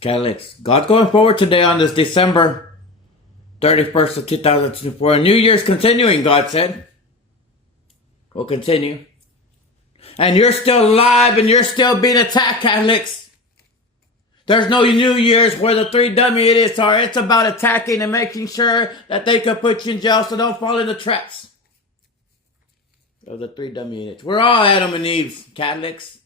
Catholics, God's going forward today on this December 31st of 2024. New Year's continuing, God said. We'll continue. And you're still alive and you're still being attacked, Catholics. There's no New Year's where the three dummy idiots are. It's about attacking and making sure that they can put you in jail so don't fall into traps of the three dummy idiots. We're all Adam and Eve, Catholics.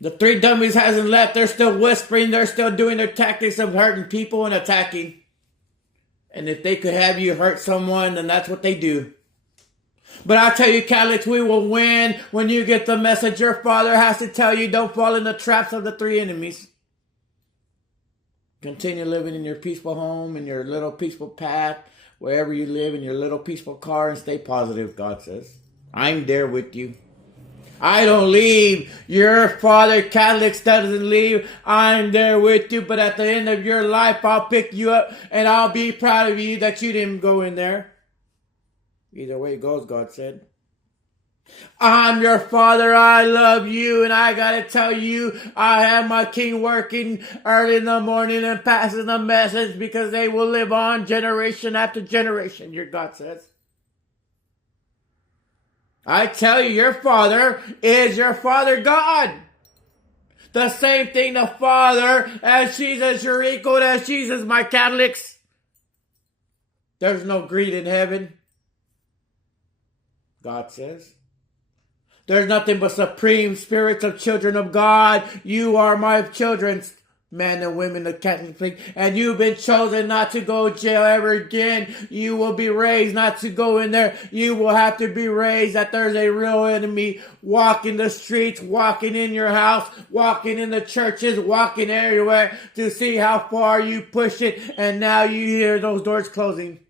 The three dummies hasn't left. They're still whispering. They're still doing their tactics of hurting people and attacking. And if they could have you hurt someone, then that's what they do. But I tell you, Catholics, we will win when you get the message. Your Father has to tell you, don't fall in the traps of the three enemies. Continue living in your peaceful home, in your little peaceful path, wherever you live, in your little peaceful car, and stay positive, God says. I'm there with you. I don't leave. Your Father, Catholics, doesn't leave. I'm there with you. But at the end of your life, I'll pick you up and I'll be proud of you that you didn't go in there. Either way it goes, God said. I'm your Father. I love you. And I got to tell you, I have my King working early in the morning and passing the message because they will live on generation after generation, your God says. I tell you, your Father is your Father God. The same thing the Father as Jesus, you're equal as Jesus, my Catholics. There's no greed in heaven, God says. There's nothing but supreme spirits of children of God. You are my children, men and women of Catholic faith, and you've been chosen not to go to jail ever again. You will be raised not to go in there. You will have to be raised that there's a real enemy walking the streets, walking in your house, walking in the churches, walking everywhere to see how far you push it, and now you hear those doors closing.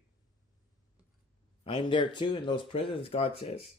I'm there too in those prisons, God says,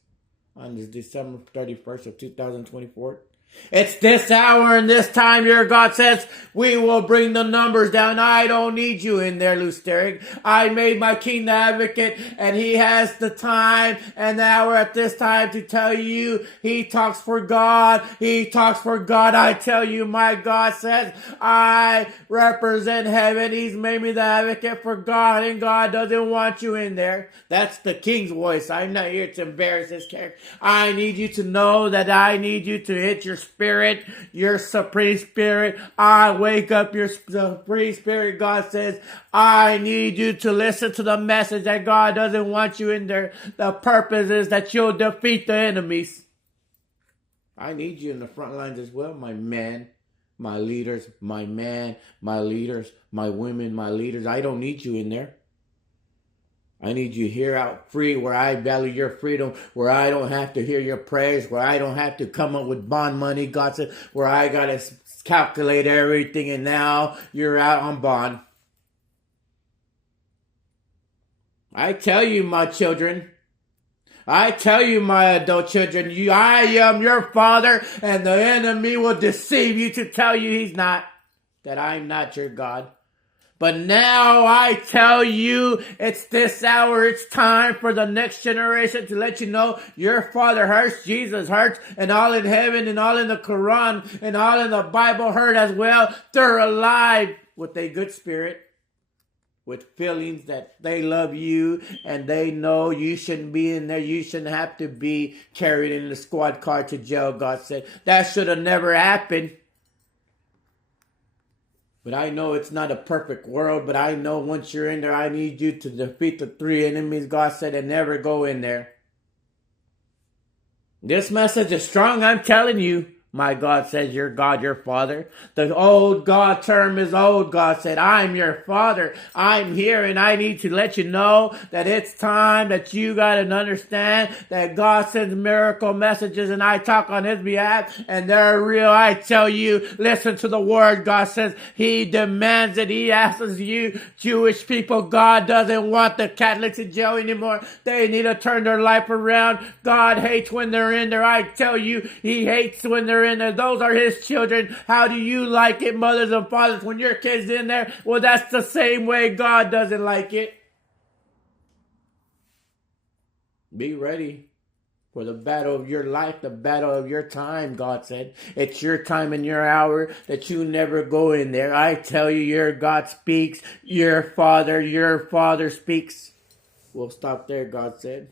on this December 31st of 2024. It's this hour and this time here, God says, we will bring the numbers down. I don't need you in there, Lusteric. I made my King the advocate, and he has the time and the hour at this time to tell you he talks for God. He talks for God. I tell you, my God says, I represent heaven. He's made me the advocate for God, and God doesn't want you in there. That's the King's voice. I'm not here to embarrass his character. I need you to know that I need you to hit your spirit, your supreme spirit. I wake up your supreme spirit, God says. I need you to listen to the message that God doesn't want you in there. The purpose is that you'll defeat the enemies. I need you in the front lines as well, my man, my leaders, my man, my leaders, my women, my leaders. I don't need you in there. I need you here out free where I value your freedom, where I don't have to hear your prayers, where I don't have to come up with bond money, God said, where I got to calculate everything, and now you're out on bond. I tell you, my children, I tell you, my adult children, I am your Father, and the enemy will deceive you to tell you he's not, that I'm not your God. But now I tell you, it's this hour, it's time for the next generation to let you know your Father hurts, Jesus hurts, and all in heaven and all in the Quran and all in the Bible hurt as well. They're alive with a good spirit, with feelings that they love you and they know you shouldn't be in there. You shouldn't have to be carried in the squad car to jail, God said. That should have never happened. But I know it's not a perfect world, but I know once you're in there, I need you to defeat the three enemies, God said, and never go in there. This message is strong, I'm telling you. My God says, your God, your Father. The old God term is old. God said, I'm your Father. I'm here, and I need to let you know that it's time that you got to understand that God sends miracle messages, and I talk on his behalf, and they're real. I tell you, listen to the word. God says he demands it. He asks you, Jewish people, God doesn't want the Catholics in jail anymore. They need to turn their life around. God hates when they're in there. I tell you, he hates when they're in there. Those are his children. How do you like it, mothers and fathers, when your kid's in there? Well, that's the same way God doesn't like it. Be ready. For the battle of your life, the battle of your time, God said. It's your time and your hour that you never go in there. I tell you, your God speaks. Your Father speaks. We'll stop there, God said.